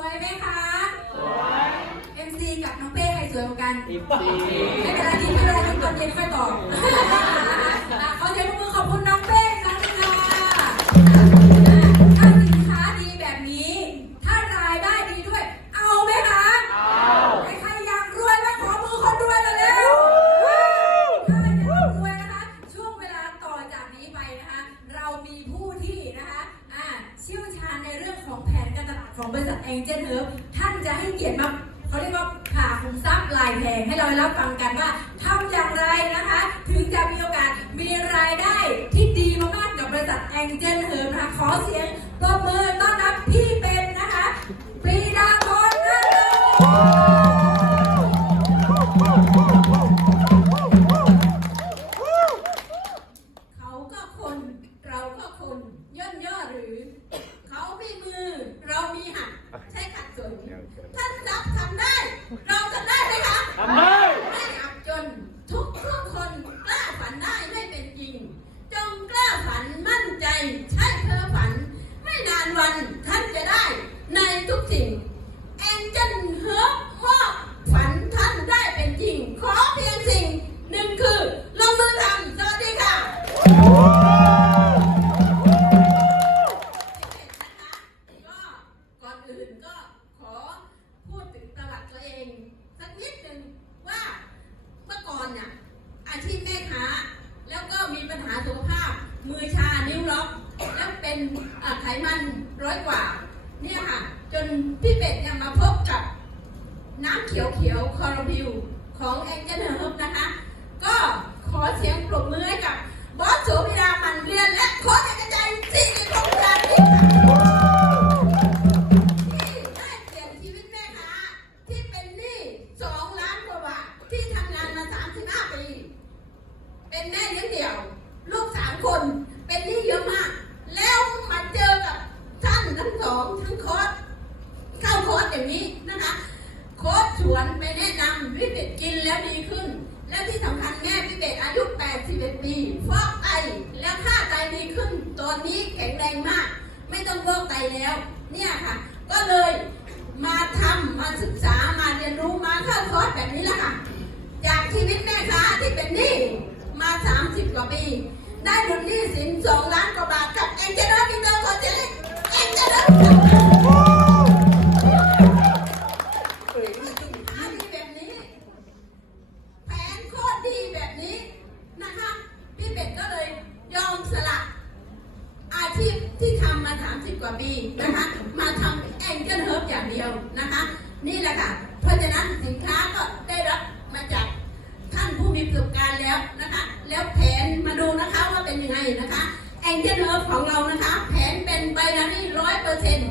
วยไหมคะ สวย MC กับน้องเป้ใครสวยกว่ากันอีกทีไม่เป็นไรที่ไม่เป็นไรทุกตอนเย็นค่อยตอบอะขอเสียงปรบมือขอบคุณน้องเป้อีกครั้งหนึงค่ะถ้าสินค้าดีแบบนี้ ถ้ารายได้ดีด้วย เอาไหมคะ เอาใครอยากรวยไหมขอมือคนรวยมาเร็วถ้าอยากรวยนะคะ ช่วงเวลาต่อจากนี้ไปนะคะ เรามีผู้ที่นะคะอ่าเชี่ยวชาญในเรื่องของแผนการตลาดของบริษัท Angel Herb ท่านจะให้เกียรติมาเขาเรียกว่าผ่าขุมทรัพย์ลายแทงให้เราได้รับฟังกันว่าทำอย่างไรนะคะ ถึงจะมีโอกาสมีรายได้ที่ดีมากๆกับบริษัทแองเจิลเฮิร์นะคะขอเสียงปรบมือต้อนรับพี่เป็นนะคะปรีดาพรนะเข พี่เป็ดเนี่ยมาพบกับน้ำเขียวเขียวๆคอร์บิวของแองเจิลเฮิร์บนะคะ ก็ขอเสียง กว่าปี ได้หนุนหนี้สิน2ล้านกว่าบาทกับเอ็นเจอร์มิเตอร์คอนเจเล็กเอ็นเจอร์ นะคะแองเจิลเฮิบของเรานะคะ แผนเป็นไบนารี่ร้อยเปอร์เซ็นต์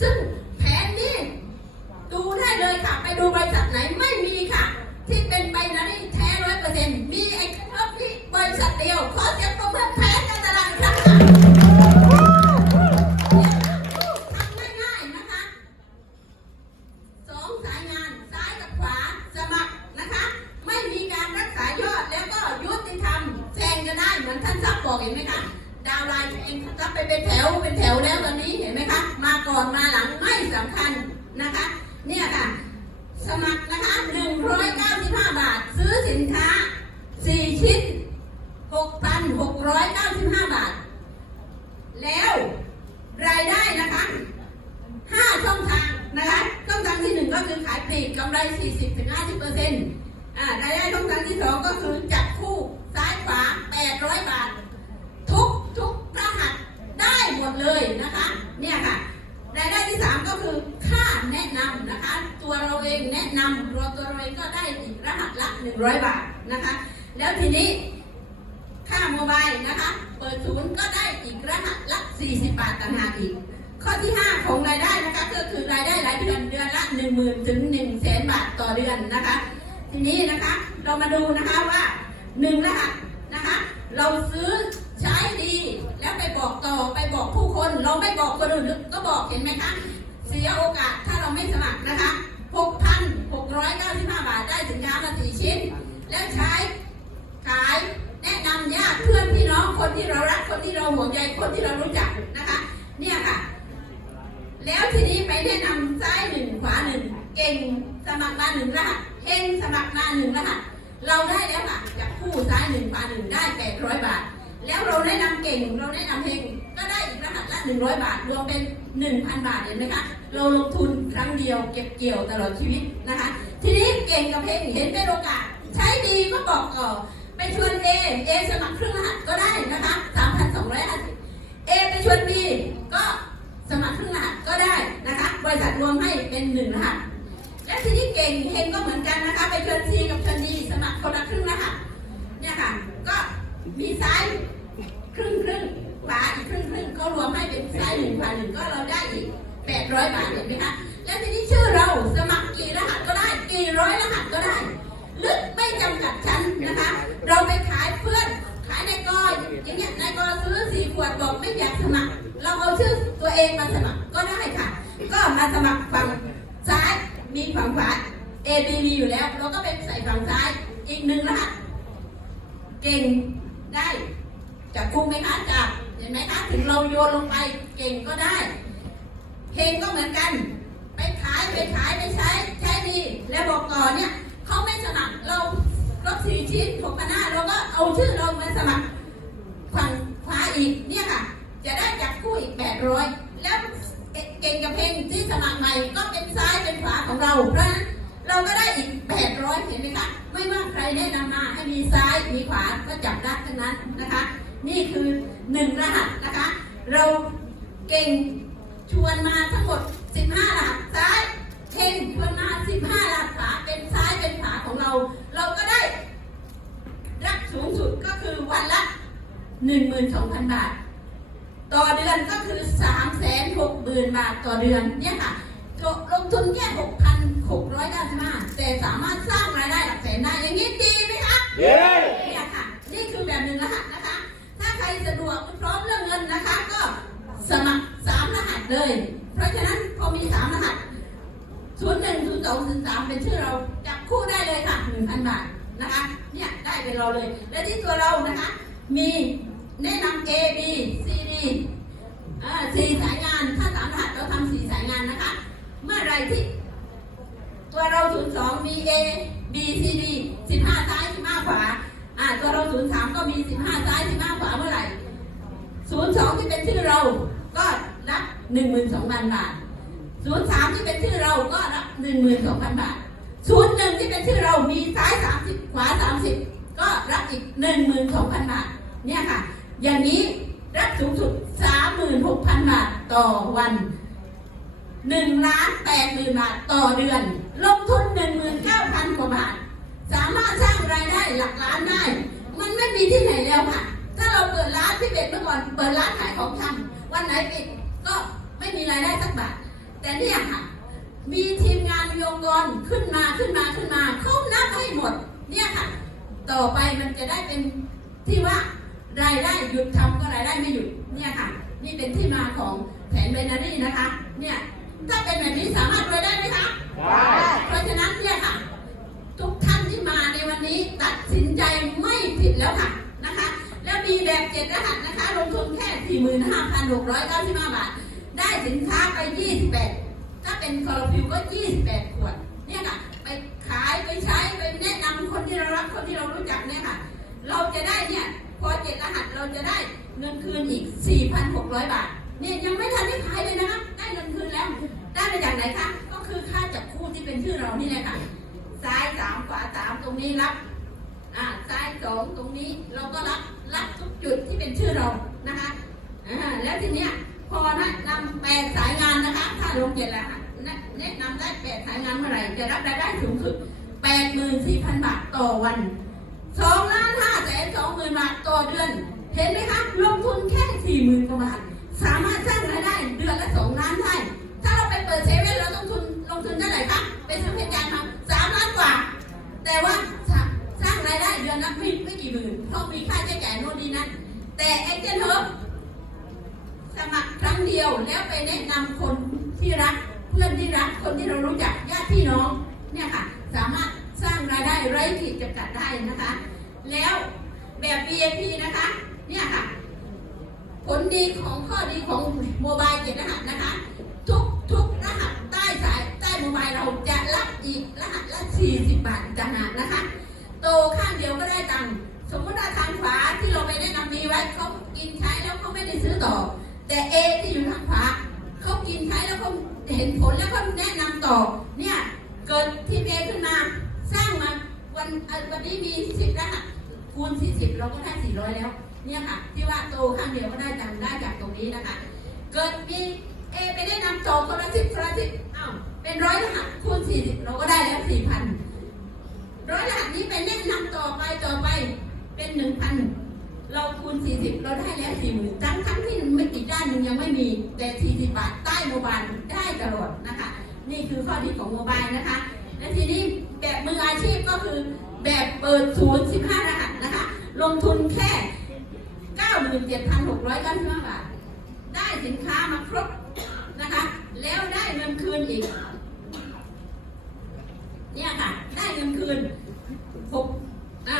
ซึ่งแผนนี้ดูได้เลยค่ะ ไปดูบริษัทไหนไม่มีค่ะ ที่เป็นไบนารี่แท้ บอกเห็นไหมคะดาวไลน์เองซับไปเป็นแถวเป็นแถวแล้วตอนนี้เห็นไหมคะ มาก่อนมาหลังไม่สำคัญนะคะ เนี่ยค่ะ สมัครนะคะ195บาท ซื้อสินค้า4ชิ้น6,695บาท แล้วรายได้นะคะ5ช่องทางนะคะช่องทางที่1ก็คือขายปลีกกำไร40-50เปอร์เซ็นต์อ่ารายได้ช่องทางที่2ก็คือจับคู่ซ้ายขวา 800 บาท ทุกทุกรหัสได้หมดเลยนะคะ เนี่ยค่ะ รายได้ที่ 3 ก็คือค่าแนะนำนะคะ ตัวเราเองแนะนำตัวตัวเราเองก็ได้อีกรหัสละ 100 บาทนะคะ แล้วทีนี้ค่าโมบายนะคะ เปิดศูนย์ก็ได้อีกรหัสละ 40 บาทต่างหากอีก ข้อที่ 5 ของรายได้นะคะก็คือรายได้รายเดือนเดือนละ 1 0,000ถึง1 0 0 0 0 0บาทต่อเดือนนะคะ ทีนี้นะคะเรามาดูนะคะว่า1รหัสนะคะ เราซื้อใช้ดี แล้วไปบอกต่อไปบอกผู้คน เราไม่บอกคนอื่นก็บอกเห็นไหมคะเสียโอกาสถ้าเราไม่สมัครนะคะ 6,695 บาทได้สินค้ามา4ชิ้น แล้วใช้ขายแนะนำญาติเพื่อนพี่น้องคนที่เรารักคนที่เราห่วงใยคนที่เรารู้จักนะคะ เนี่ยค่ะ แล้วทีนี้ไปแนะนำซ้ายหนึ่งขวาหนึ่งเก่งสมัครมาหนึ่งรหัสเฮงสมัครมาหนึ่งรหัสเราได้แล้วค่ะจากคู่ซ้ายหนึ่งขวาหนึ่งได้แปดร้อยบาท แล้วเราแนะนำเก่งเราแนะนำเฮง ก็ได้อีกรหัสละหนึ่งร้อยบาท รวมเป็นหนึ่งพันบาทเห็นไหมคะ เราลงทุนครั้งเดียวเก็บเกี่ยวตลอดชีวิตนะคะ ทีนี้เก่งกับเฮงเห็นเป็นโอกาส ใช้ดีก็บอกก่อไปชวนเอเอสมัครครึ่งรหัสก็ได้นะคะสามพันสองร้อยห้าสิบเอไปชวนบีก็สมัครครึ่งรหัสก็ได้นะคะ บริษัทรวมให้เป็นหนึ่งรหัสและทีนี้เก่งเฮงก็เหมือนกันนะคะ ไปชวนซีกับชวนดีสมัครคนละครึ่งรหัสเนี่ยค่ะ ก็มีซ้ายครึ่งครึ่ง ขวาอีกครึ่งครึ่งก็รวมให้เป็นซ้ายหนึ่งขวาหนึ่งก็เราได้อีกแปดร้อยบาทเห็นไหมคะแล้วทีนี้ชื่อเราสมัครกี่รหัสก็ได้กี่ร้อยรหัสก็ได้ลึกไม่จำกัดชั้นนะคะ เราไปขายเพื่อนขายในกออย่างเงี้ยในกอซื้อสี่ขวดบอกไม่อยากสมัคร เราเอาชื่อตัวเองมาสมัครก็ได้ค่ะ ก็มาสมัครฝั่งซ้ายมีฝั่งขวา A B มีอยู่แล้ว เราก็ไปใส่ฝั่งซ้ายอีกหนึ่งรหัสเก่งได้จับคู่ไหมคะจับ ถึงเราโยนลงไปเก่งก็ได้ เพลงก็เหมือนกัน ไปขายไปขายไปใช้ใช้ดีแล้วบอกต่อเนี่ยเขาไม่สมัครเราลดสี่ชิ้นหกพันห้าเราก็เอาชื่อเรามาสมัครฝั่งขวาอีกเนี่ยค่ะ จะได้จับคู่อีกแปดร้อยแล้วเก่งกับเพลงที่สมัครใหม่ก็เป็นซ้ายเป็นขวาของเราเพราะฉะนั้นเราก็ได้อีกแปดร้อยเห็นไหมคะไม่ว่าใครแนะนำมาให้มีซ้ายมีขวาก็จับได้ทั้งนั้นนะคะ นี่คือหนึ่งรหัสนะคะ เราเก่งชวนมาทั้งหมด 15รหัสซ้ายเท่งชวนมา 15รหัสขวาเป็นซ้ายเป็นขวาของเรา เราก็ได้ รับสูงสุดก็คือวันละ 12,000 บาท ต่อเดือนก็คือ 3 6 0 0 0 0 บาทต่อเดือนเนี่ยค่ะลงทุนแค่6,695แต่สามารถสร้างรายได้หลักแสนได้อย่างนี้ดีไหมคะเสะดวกพร้อมเรื่องเงินนะคะ ก็สมัครสามรหัสเลย เพราะฉะนั้นพอมีสามรหัสศูนย์หนึ่งศูนย์สองศูนย์สามเป็นชื่อเราจับคู่ได้เลยค่ะหนึ่งพันบาทนะคะเนี่ยได้เป็นเราเลย และที่ตัวเรานะคะ มีแนะนำ A B C D อ่าสี่สายงานถ้าสามรหัสเราทำสี่สายงานนะคะ เมื่อไรที่ ตัวเรา02มี A B C D 15ซ้าย15ขวา อ่าตัวเราศูนย์สามก็มีสิบห้าซ้ายสิบห้าขวาเมื่อไหร่ศูนย์สองที่เป็นชื่อเราก็รับหนึ่งหมื่นสองพันบาทศูนย์สามที่เป็นชื่อเราก็รับหนึ่งหมื่นสองพันบาทศูนย์หนึ่งที่เป็นชื่อเรามีซ้ายสามสิบขวาสามสิบก็รับอีกหนึ่งหมื่นสองพันบาทเนี่ยค่ะ อย่างนี้รับสูงสุดสามหมื่นหกพันบาทต่อวันหนึ่งล้านแปดหมื่นบาทต่อเดือน ลงทุนหนึ่งหมื่นเก้าพันกว่าบาท สามารถสร้างรายได้หลักล้านได้ มันไม่มีที่ไหนแล้วค่ะ ถ้าเราเปิดร้านพี่เบ็ดเมื่อก่อนเปิดร้านขายของชำวันไหนปิดก็ไม่มีรายได้สักบาท แต่เนี่ยค่ะ มีทีมงานมีองค์กรขึ้นมาขึ้นมาขึ้นมาเขานับให้หมด เนี่ยค่ะ ต่อไปมันจะได้เป็นที่ว่ารายได้หยุดทำก็รายได้ไม่หยุดเนี่ยค่ะ นี่เป็นที่มาของแผนเบนารี่นะคะ เนี่ยถ้าเป็นแบบนี้สามารถรวยได้ไหมคะได้เพราะฉะนั้นเนี่ยค่ะ ทุกท่านที่มาในวันนี้ตัดสินใจไม่ผิด แล้วค่ะนะคะ แล้วมีแบบเจ็ดรหัสนะคะ ลงทุนแค่ 45,695 บาท ได้สินค้าไป 28 ถ้าเป็นคอร์ฟิวก็ 28 ขวด เนี่ยค่ะ ไปขายไปใช้ไปแนะนำคนที่เรารักคนที่เรารู้จักเนี่ยค่ะ เราจะได้เนี่ยพอเจ็ดรหัสเราจะได้เงินคืนอีก 4,600 บาท เนี่ยยังไม่ทันได้ขายเลยนะคะ ได้เงินคืนแล้ว ได้มาจากไหนคะ ก็คือค่าจับคู่ที่เป็นชื่อเรานี่แหละค่ะ ซ้ายสามขวาสามตรงนี้รับ อ่าซ้ายสองตรงนี้เราก็รับรับทุกจุดที่เป็นชื่อเรานะคะอ่าแล้วทีเนี้ยพอแนะนำแปดสายงานนะคะ ถ้าลงเจ็ดแล้วค่ะแนะแนะนำได้แปดสายงานเมื่อไหร่จะรับรายได้สูงสุดแปดหมื่นสี่พันบาทต่อวันสองล้านห้าแสนสองหมื่นบาทต่อเดือน เห็นไหมคะลงทุนแค่สี่หมื่นกว่าบาทสามารถสร้างรายได้เดือนละสองล้านได้ถ้าเราไปเปิดเซเว่นเราต้องทุนลงทุนเท่าไหร่คะเป็นทำเพจการทำสามล้านกว่า แต่ว่า สร้างรายได้เดือนละไม่ไม่กี่หมื่นเพราะมีค่าใช้จ่ายโน่นนี่นั่นแต่เอเจนต์เฮิร์สมัครครั้งเดียวแล้วไปแนะนำคนที่รักเพื่อนที่รักคนที่เรารู้จักญาติพี่น้องเนี่ยค่ะสามารถสร้างรายได้ไร้ขีดจำกัดได้นะคะ แล้วแบบ VIP นะคะเนี่ยค่ะผลดีของข้อดีของโมบายเจ็ดรหัสนะคะ ทุกทุกรหัสใต้สายใต้โมบายเราจะรับอีกรหัสละ40 บาทจังหานะคะ โตข้างเดียวก็ได้ตังค์สมมติว่าทางขวาที่เราไปแนะนำมีไว้เขากินใช้แล้วเขาไม่ได้ซื้อต่อ แต่เอที่อยู่ทางขวาเขากินใช้แล้วเขาเห็นผลแล้วเขาแนะนำต่อ เนี่ยเกิดทีมเอขึ้นมา สร้างมาวันวันนี้มีสิบรหัสคูณสี่สิบเราก็ได้สี่ร้อยแล้ว เนี่ยค่ะ ที่ว่าโตข้างเดียวก็ได้ตังค์ได้จากตรงนี้นะคะ เกิดมีเอไปได้นำต่อคนละสิบคนละสิบอ้าวเป็นร้อยรหัสคูณสี่สิบเราก็ได้แล้วสี่พัน ร้อยรหัสนี้ไปแนะนำต่อไปต่อไปเป็นหนึ่งพันเราคูณสี่สิบเราได้แล้วสี่หมื่นทั้งทั้งที่ไม่กี่ด้านหนึงยังไม่มี แต่สี่สิบบาทใต้โมบายได้ตลอดนะคะ นี่คือข้อดีของโมบายนะคะ และทีนี้แบบมืออาชีพก็คือแบบเปิดศูนย์สิบห้ารหัสนะคะ ลงทุนแค่เก้าหมื่นเจ็ดพันหกร้อยเก้าสิบห้าบาท ได้สินค้ามาครบนะคะ แล้วได้เงินคืนอีก เนี่ยค่ะ คืนหกอ่า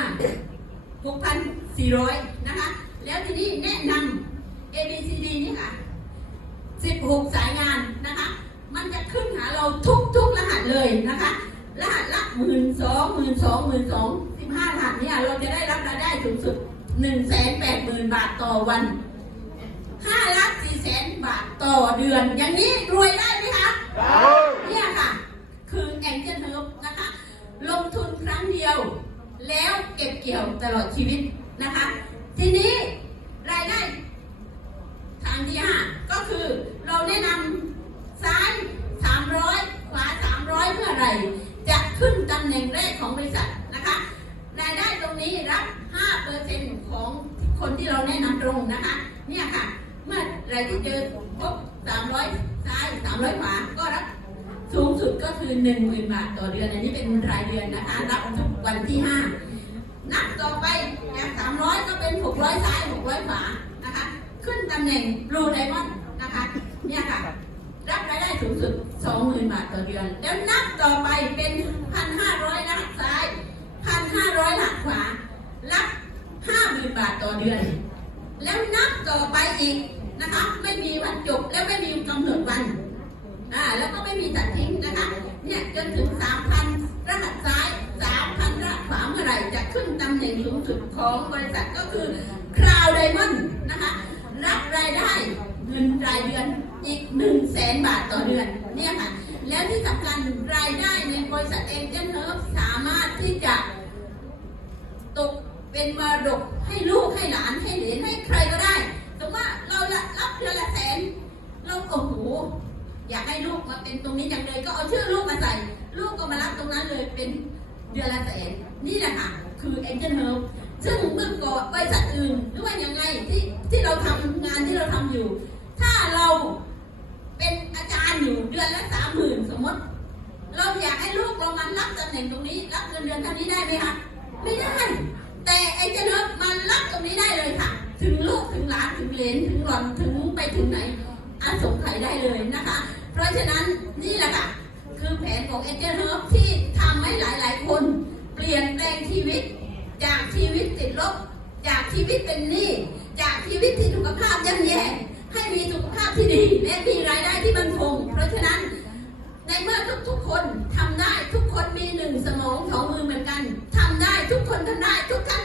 หกพันสี่ร้อยนะคะ แล้วทีนี้แนะนำ A B C D นี่ค่ะสิบหกสายงานนะคะ มันจะขึ้นหาเราทุกทุกรหัสเลยนะคะ รหัสละหมื่นสองหมื่นสองหมื่นสองสิบห้ารหัสเนี่ยเราจะได้รับรายได้สูงสุดหนึ่งแสนแปดหมื่นบาทต่อวันห้าล้านสี่แสนบาทต่อเดือน อย่างนี้รวยได้ไหมคะ เนี่ยค่ะ คือแองเจิลเฮิร์บนะคะ ลงทุนครั้งเดียว แล้วเก็บเกี่ยวต ลอดชีวิตนะคะ ทีนี้รายได้ทางที่ห้าก็คือเราแนะนำซ้าย 300 ขวา 300 เมื่อไหร่ จะขึ้นตำแหน่งแรกของบริษัทนะคะ รายได้ตรงนี้รับ 5%ของคนที่เราแนะนำตรงนะคะ เนี่ยค่ะ เมื่อไรที่เจอครบ300 ซ้าย 300 ขวา ก็รับสูงสุดก็คือ 10,000 บาทต่อเดือน อันนี้เป็นรายเดือนนะคะ รับทุกวันที่ 5 นับต่อไปจาก300ก็เป็น600ซ้าย600ขวานะคะ ขึ้นตำแหน่งบลูไดมอนด์นะคะ เนี่ยค่ะ รับรายได้สูงสุด20,000บาทต่อเดือน แล้วนับต่อไปเป็น1,500หลักซ้าย1,500หลักขวา รับ50,000บาทต่อเดือน แล้วนับต่อไปอีกนะคะ ไม่มีวันจบและไม่มีกำหนดวันอ่าแล้วก็ไม่มีตัดทิ้งนะคะ เนี่ยจนถึง3,000รหัสซ้าย ขึ้นตำแหน่งสูงสุดของบริษัทก็คือคราวไดมอนด์นะคะ รับรายได้เงินรายเดือนอีก1 0 0 0 0แสนบาทต่อเดือนเนี่ยค่ะ แล้วที่สำคัญรายได้ในบริษัทเอ็นเจนเฮิร์บสามารถที่จะตกเป็นมรดกให้ลูกให้หลานให้เหลนให้ใครก็ได้แต่ว่าเราละรับเดือนละแสนเราโอ้โหอยากให้ลูกมาเป็นตรงนี้จังเลยก็เอาชื่อลูกมาใส่ ลูกก็มารับตรงนั้นเลยเป็นเดือนละแสนนี่แหละค่ะ คือเอ็นเจนเฮิร์บซึ่งเมื่อก่อนบริษัทอื่นหรือว่ายังไงที่ที่เราทำงานที่เราทำอยู่ ถ้าเราเป็นอาจารย์อยู่เดือนละสามหมื่นสมมติ เราอยากให้ลูกเรามันรับตำแหน่งตรงนี้ รับเงินเดือนเท่านี้ได้ไหมคะไม่ได้ แต่ไอ้เจนเนบมันรับตรงนี้ได้เลยค่ะ ถึงลูกถึงหลานถึงเหลนถึงหลอนถึงไปถึงไหนอาสงไขยได้เลยนะคะ เพราะฉะนั้นนี่แหละค่ะคือแผนของเอเจนเฮิร์บที่ทำให้หลาย ๆ คน เปลี่ยนแปลงชีวิต จากชีวิตติดลบ จากชีวิตเป็นหนี้จากชีวิตที่สุขภาพย่ำแย่ให้มีสุขภาพที่ดี และมีรายได้ที่มั่นคง เพราะฉะนั้นในเมื่อทุกๆคนทำได้ทุกคนมีหนึ่งสมองสองมือเหมือนกันทำได้ทุกคนทำได้ทุกท่าน